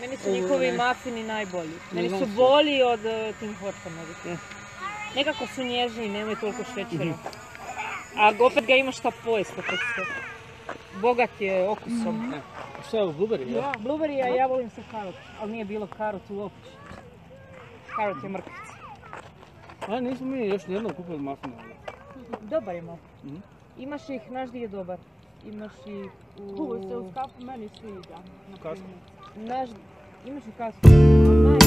Meni su njihovi mafini najbolji. Meni su bolji od Tim Hortonovih. Nekako su nježni, nemaju toliko šećera. A opet ga ima šta pojesti. Bogat je okusom. Šta je ovo, blueberry? Ja, blueberry, a ja volim se karot. Ali nije bilo karot uopće. Karot je mrkvica. A nismo mi još nijednom kupili mafine. Dobar je muffin. Imaš ih, naš di je dobar. Imaš ih u... Tu se uz kafu meni sviđa. Kasno. Imaš u kasu. Najbolji.